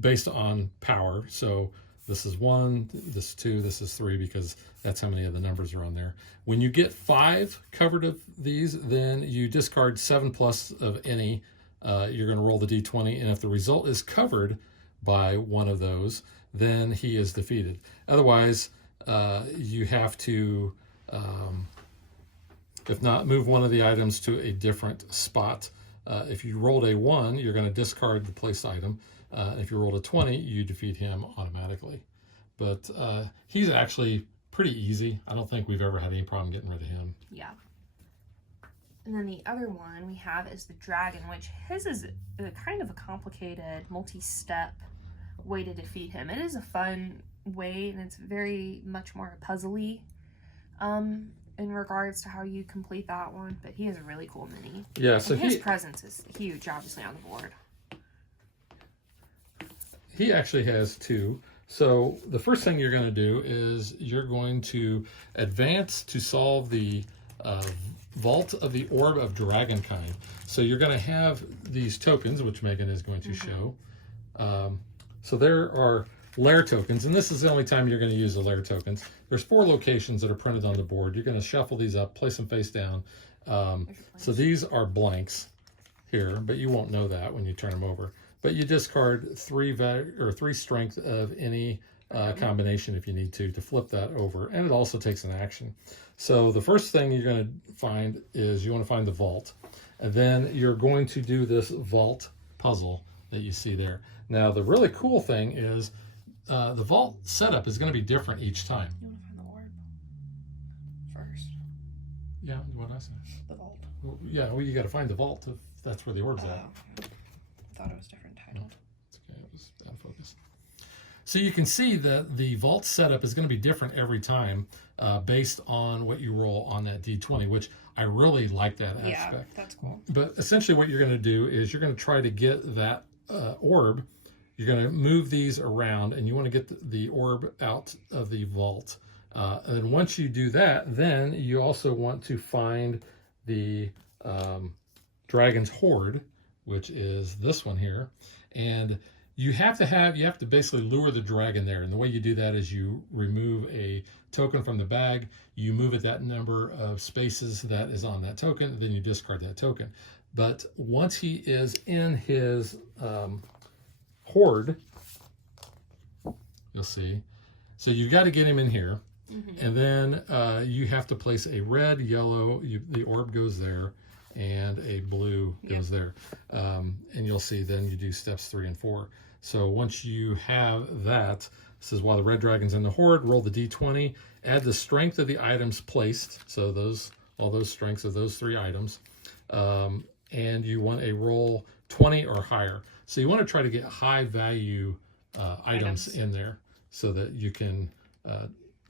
based on power. So this is 1, this is 2, this is 3, because that's how many of the numbers are on there. When you get 5 covered of these, then you discard 7 plus of any. You're going to roll the d20, and if the result is covered by one of those, then he is defeated. Otherwise, you have to, if not, move one of the items to a different spot. If you rolled a 1, you're going to discard the placed item. If you rolled a 20, you defeat him automatically. But he's actually pretty easy. I don't think we've ever had any problem getting rid of him. Yeah. And then the other one we have is the dragon, which his is a kind of a complicated multi-step way to defeat him. It is a fun way, and it's very much more puzzly in regards to how you complete that one. But he is a really cool mini. Yeah, so and his presence is huge, obviously, on the board. he actually has 2. So the first thing you're going to do is you're going to advance to solve the Vault of the Orb of Dragonkind. So you're going to have these tokens, which Megan is going to show. So there are lair tokens, and this is the only time you're going to use the lair tokens. There's 4 locations that are printed on the board. You're going to shuffle these up, place them face down. So these are blanks here, but you won't know that when you turn them over. But you discard 3 strength of any combination if you need to flip that over, and it also takes an action. So the first thing you're going to find is you want to find the vault, and then you're going to do this vault puzzle that you see there. Now the really cool thing is the vault setup is going to be different each time. You want to find the orb first? Yeah, what did I say? The vault. Well, yeah, well, you got to find the vault if that's where the orb's at. I thought it was different titled. It's okay, it was out of focus. So you can see that the vault setup is going to be different every time based on what you roll on that D20, which I really like that aspect. Yeah, that's cool. But essentially what you're going to do is you're going to try to get that orb. You're going to move these around, and you want to get the orb out of the vault. And once you do that, then you also want to find the dragon's hoard, which is this one here. And you have to basically lure the dragon there. And the way you do that is you remove a token from the bag, you move it that number of spaces that is on that token, and then you discard that token. But once he is in his hoard, you'll see. So you got to get him in here. And then you have to place a red, yellow, the orb goes there, and a blue goes there. And you'll see then you do steps 3 and 4. So once you have that, this is while the red dragon's in the hoard, roll the D20, add the strength of the items placed. So all those strengths of those 3 items. And you want a roll 20 or higher. So you want to try to get high value items in there so that you can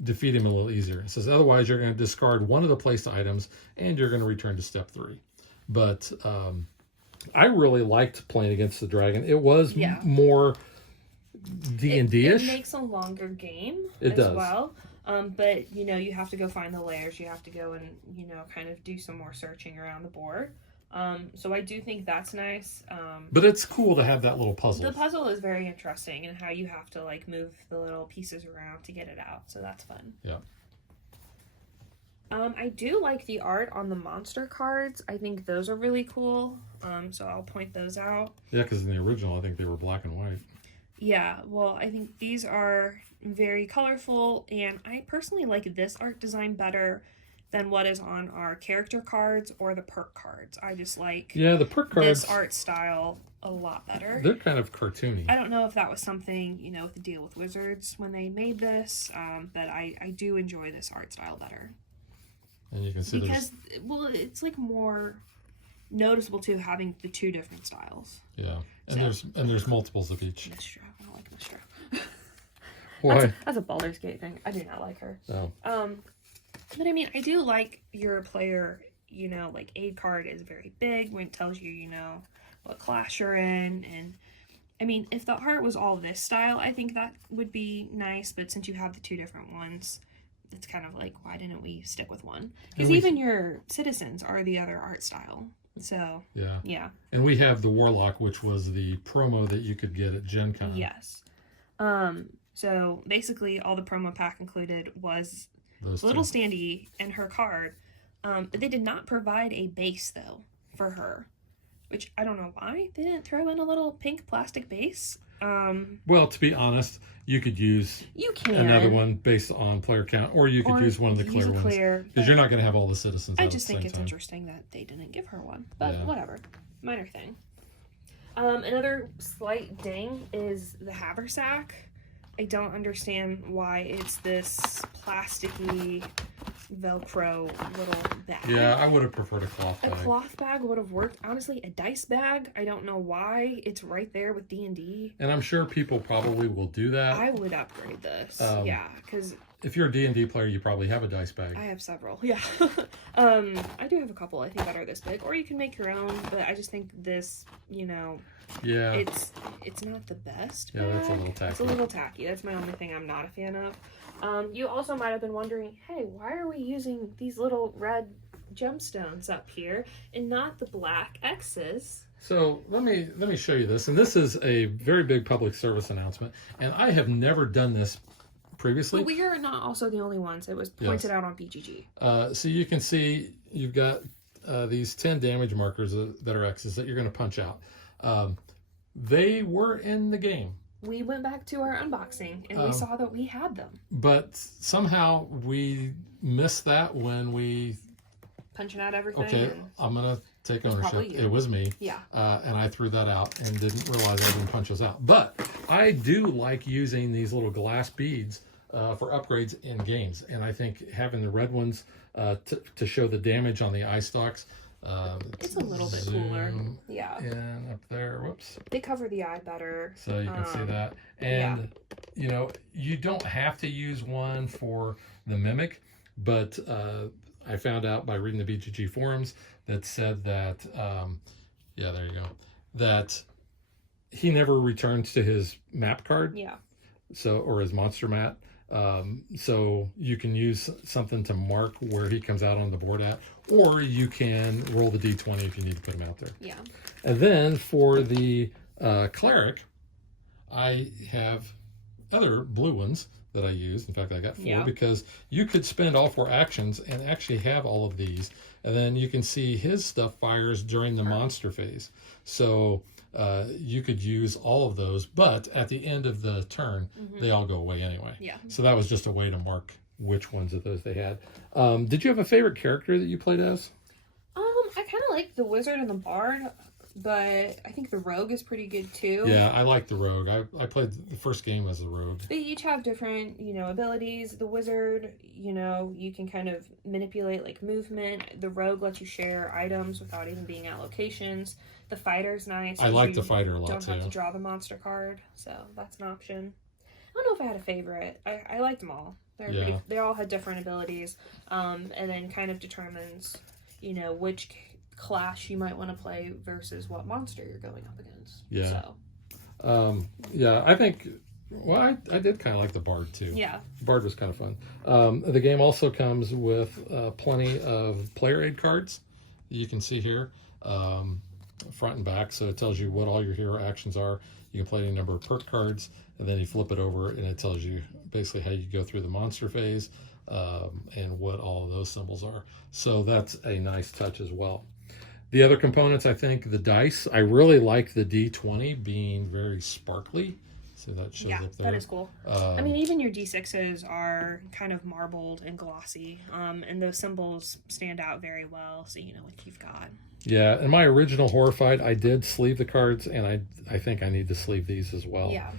defeat him a little easier. It says otherwise you're going to discard one of the placed items and you're going to return to step 3. But I really liked playing against the dragon. It was more D&D-ish. It makes a longer game as well. But, you have to go find the layers. You have to go and, kind of do some more searching around the board. So I do think that's nice. But it's cool to have that little puzzle. The puzzle is very interesting, and how you have to move the little pieces around to get it out. So that's fun. Yeah. I do like the art on the monster cards. I think those are really cool. So I'll point those out. Yeah, because in the original, I think they were black and white. Yeah, well, I think these are very colorful, and I personally like this art design better than what is on our character cards or the perk cards. I just like the perk cards, this art style a lot better. They're kind of cartoony. I don't know if that was something, with the deal with Wizards when they made this, but I do enjoy this art style better. And you can see because, it's more noticeable too, having the 2 different styles. Yeah, and there's multiples of each. Mistress, I don't like Mistress. Why? That's a Baldur's Gate thing. I do not like her. Oh. But I mean, I do like your player, aid card is very big when it tells you, what class you're in. And I mean, if the art was all this style, I think that would be nice. But since you have the 2 different ones, it's kind of why didn't we stick with one? Because even your citizens are the other art style. So, yeah. And we have the Warlock, which was the promo that you could get at Gen Con. Yes. So basically all the promo pack included was Those little 2. Standy and her card. They did not provide a base though for her, which I don't know why they didn't throw in a little pink plastic base. Well, to be honest, you could use another one based on player count, or you could use one of the clear ones, because you're not going to have all the citizens. I just think it's interesting that they didn't give her one, but whatever, minor thing. Another slight ding is the haversack. I don't understand why it's this plasticky Velcro little bag. Yeah, I would have preferred a cloth bag. A cloth bag would have worked. Honestly, a dice bag, I don't know why it's right there with D&D. And I'm sure people probably will do that. I would upgrade this. Because if you're a D&D player, you probably have a dice bag. I have several. Yeah. I do have a couple, I think, that are this big. Or you can make your own, but I just think this, Yeah. it's not the best Yeah, that's a bag. little tacky. It's a little tacky. That's my only thing I'm not a fan of. You also might have been wondering, hey, why are we using these little red gemstones up here and not the black X's? So let me show you this, and this is a very big public service announcement, and I have never done this previously. But we are not also the only ones. It was pointed out on BGG. So you can see you've got these 10 damage markers that are X's that you're going to punch out. They were in the game. We went back to our unboxing and we saw that we had them. But somehow we missed that when we... Punching out everything. Okay, I'm going to take ownership. It was me. Yeah. And I threw that out and didn't realize I didn't punch those out. But I do like using these little glass beads for upgrades in games. And I think having the red ones to show the damage on the eye stalks. It's a little bit cooler. Yeah. And up there, whoops. They cover the eye better. So you can see that. And, you don't have to use one for the mimic, but I found out by reading the BGG forums that said that, there you go, that he never returns to his map card. Yeah. So, or his monster mat. So you can use something to mark where he comes out on the board at, or you can roll the D20 if you need to put him out there. Yeah. And then for the cleric, I have other blue ones that I use. In fact, I got 4 because you could spend all 4 actions and actually have all of these. And then you can see his stuff fires during the monster phase. So you could use all of those, but at the end of the turn, they all go away anyway. Yeah. So that was just a way to mark which ones of those they had. Did you have a favorite character that you played as? I kind of like the wizard and the bard, but I think the rogue is pretty good too. Yeah, I like the rogue. I played the first game as the rogue. They each have different, abilities. The wizard, you can kind of manipulate like movement. The rogue lets you share items without even being at locations. The fighter's nice. I like the fighter a lot don't too. have to draw the monster card, so that's an option. I don't know if I had a favorite. I liked them all. They all had different abilities, and then kind of determines, which class you might want to play versus what monster you're going up against. Yeah. So. I think. Well, I did kind of like the bard too. Yeah. Bard was kind of fun. The game also comes with plenty of player aid cards. You can see here, front and back. So it tells you what all your hero actions are. You can play any number of perk cards, and then you flip it over, and it tells you basically how you go through the monster phase and what all of those symbols are. So that's a nice touch as well. The other components, I think, the dice. I really like the D20 being very sparkly. So that shows up there. That is cool. I mean, even your D6s are kind of marbled and glossy, and those symbols stand out very well, so you know what you've got. Yeah, in my original Horrified, I did sleeve the cards, and I think I need to sleeve these as well. Yeah.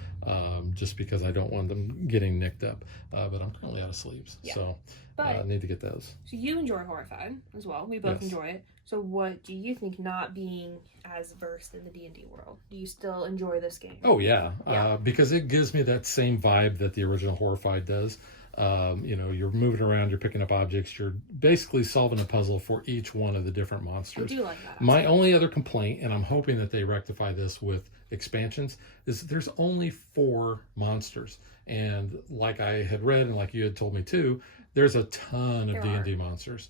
Just because I don't want them getting nicked up. But I'm currently out of sleeves, so I need to get those. So you enjoy Horrified as well. We both enjoy it. So what do you think, not being as versed in the D&D world? Do you still enjoy this game? Oh, yeah. Because it gives me that same vibe that the original Horrified does. You're moving around, you're picking up objects, you're basically solving a puzzle for each one of the different monsters. I do like that. My only other complaint, and I'm hoping that they rectify this with expansions, is there's only 4 monsters. And like I had read, and like you had told me too, there's a ton of D&D monsters.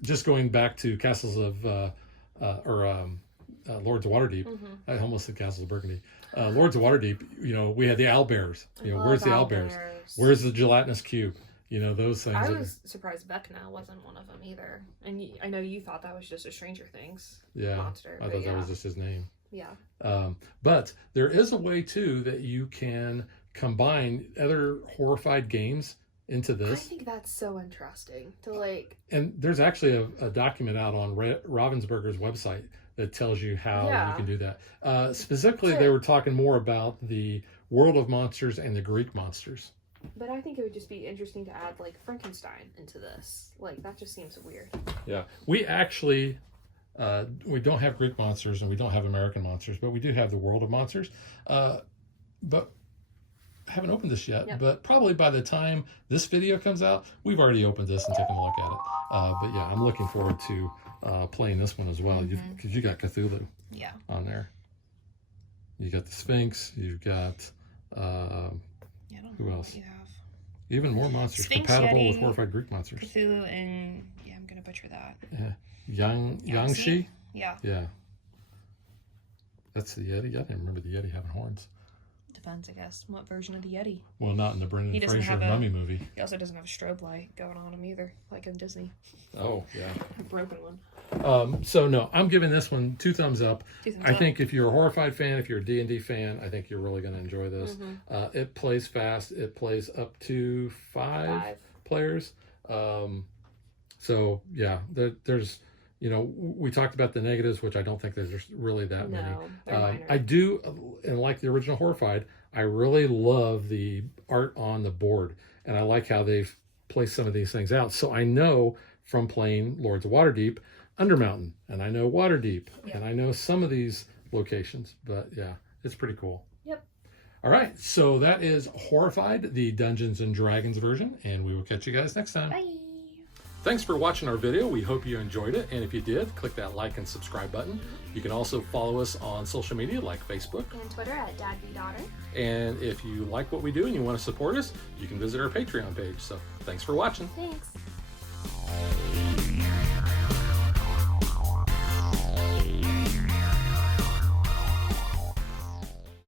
Just going back to Castles of, Lords of Waterdeep, I almost said Castles of Burgundy. Lords of Waterdeep, we had the owlbears. Where's the owlbears? Where's the gelatinous cube? Those things. I was surprised Vecna wasn't one of them either. And I know you thought that was just a Stranger Things monster. I thought that was just his name. Yeah. But there is a way, too, that you can combine other Horrified games into this. I think that's so interesting to And there's actually a document out on Ravensburger's website that tells you how you can do that. Specifically, they were talking more about the world of monsters and the Greek monsters. But I think it would just be interesting to add Frankenstein into this. That just seems weird. Yeah, we actually we don't have Greek monsters and we don't have American monsters, but we do have the world of monsters. But haven't opened this yet, Yep. but probably by the time this video comes out, we've already opened this and taken a look at it. But yeah, I'm looking forward to playing this one as well. Because you got Cthulhu on there. You got the Sphinx. You've got who else? You have Even more monsters Sphinx, compatible Yeti, with Horrified Greek monsters. Cthulhu, and I'm gonna butcher that. Yangshi. Yeah. That's the Yeti. I didn't remember the Yeti having horns. Depends, I guess, what version of the Yeti. Well, not in the He Brendan doesn't Fraser have a- mummy movie. He also doesn't have a strobe light going on him either, like in Disney. Oh, yeah. A broken one. So no, I'm giving this one 2 thumbs up. 2 thumbs I up. think if you're a Horrified fan, if you're a D&D fan, I think you're really going to enjoy this. It plays fast. It plays up to 5 players. So yeah, there's, you know, we talked about the negatives, which I don't think there's really that many. They're minor. I do, and like the original Horrified, I really love the art on the board, and I like how they've placed some of these things out. So I know from playing Lords of Waterdeep, Undermountain, and I know Waterdeep, and I know some of these locations, but yeah, it's pretty cool. Yep. All right, so that is Horrified, the Dungeons and Dragons version, and we will catch you guys next time. Bye. Thanks for watching our video. We hope you enjoyed it, and if you did, click that like and subscribe button. You can also follow us on social media like Facebook. And Twitter at DadVDaughter. And if you like what we do and you want to support us, you can visit our Patreon page. So thanks for watching. Thanks.